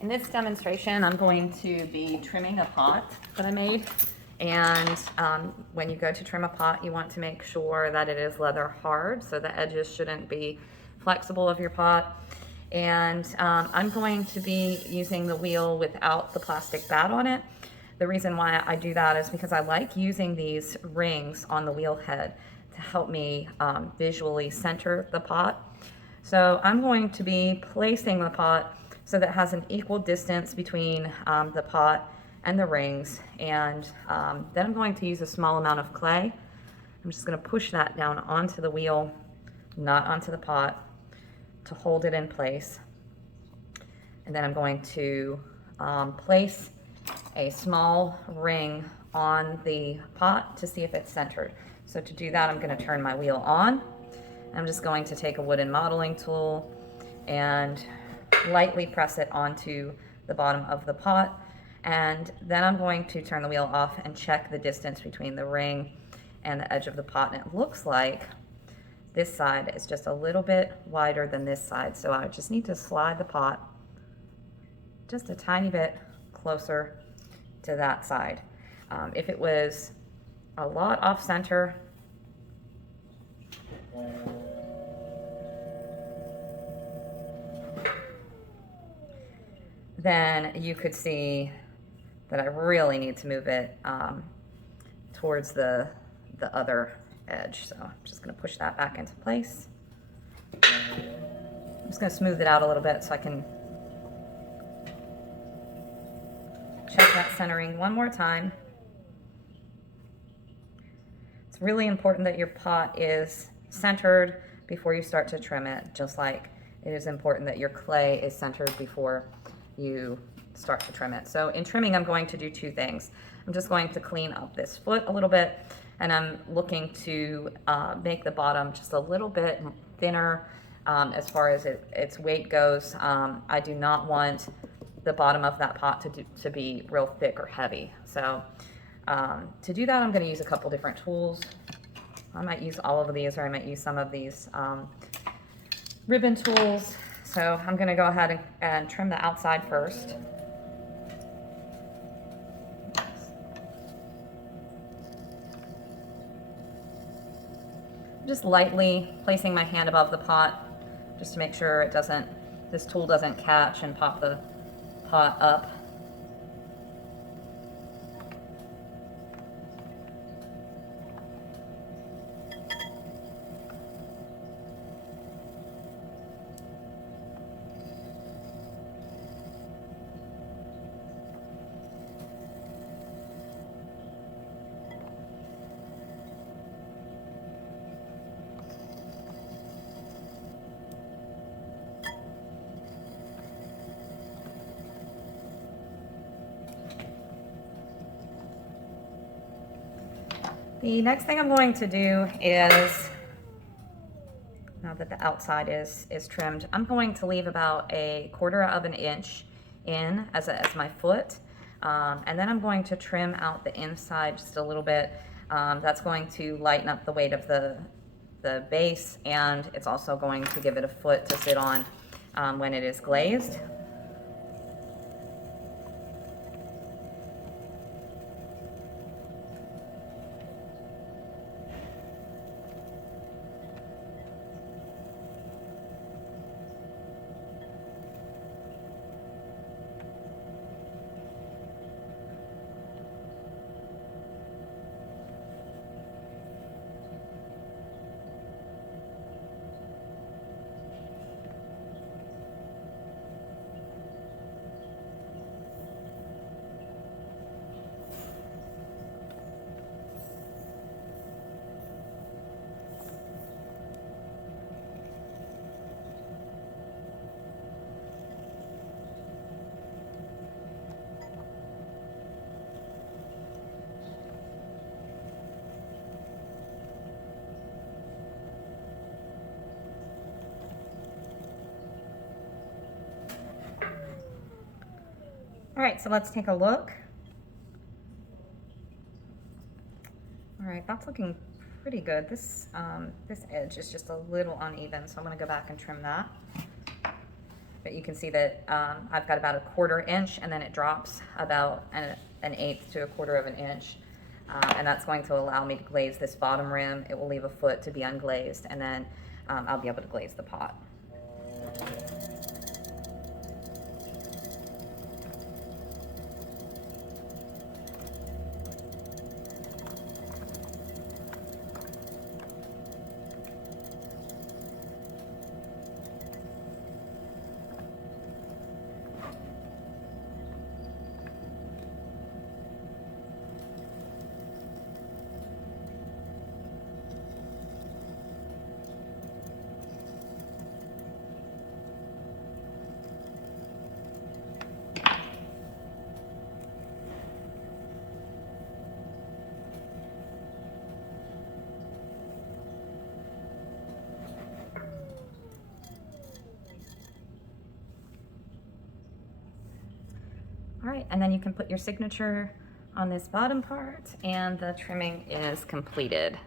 In this demonstration, I'm going to be trimming a pot that I made. And when you go to trim a pot, you want to make sure that it is leather hard, so the edges shouldn't be flexible of your pot. And I'm going to be using the wheel without the plastic bat on it. The reason why I do that is because I like using these rings on the wheel head to help me visually center the pot. So I'm going to be placing the pot so that it has an equal distance between the pot and the rings. And then I'm going to use a small amount of clay. I'm just going to push that down onto the wheel, not onto the pot, to hold it in place. And then I'm going to place a small ring on the pot to see if it's centered. So to do that, I'm going to turn my wheel on. I'm just going to take a wooden modeling tool and lightly press it onto the bottom of the pot. And then I'm going to turn the wheel off and check the distance between the ring and the edge of the pot. And it looks like this side is just a little bit wider than this side. So I just need to slide the pot just a tiny bit closer to that side. If it was a lot off center, then you could see that I really need to move it towards the other edge. So I'm just going to push that back into place. I'm just going to smooth it out a little bit so I can check that centering one more time. It's really important that your pot is centered before you start to trim it, just like it is important that your clay is centered before you start to trim it. So in trimming, I'm going to do two things. I'm just going to clean up this foot a little bit, and I'm looking to make the bottom just a little bit thinner as far as its weight goes. I do not want the bottom of that pot to be real thick or heavy. So to do that, I'm going to use a couple different tools. I might use all of these, or I might use some of these ribbon tools. So I'm going to go ahead and trim the outside first. Just lightly placing my hand above the pot just to make sure this tool doesn't catch and pop the pot up. The next thing I'm going to do is, now that the outside is trimmed, I'm going to leave about 1/4 of an inch in as my foot. And then I'm going to trim out the inside just a little bit. That's going to lighten up the weight of the base, and it's also going to give it a foot to sit on when it is glazed. All right, so let's take a look. All right, that's looking pretty good. This edge is just a little uneven, so I'm gonna go back and trim that. but you can see that I've got about 1/4 inch, and then it drops about an eighth to 1/4 of an inch. And that's going to allow me to glaze this bottom rim. It will leave a foot to be unglazed, and then I'll be able to glaze the pot. All right, and then you can put your signature on this bottom part, and the trimming is completed.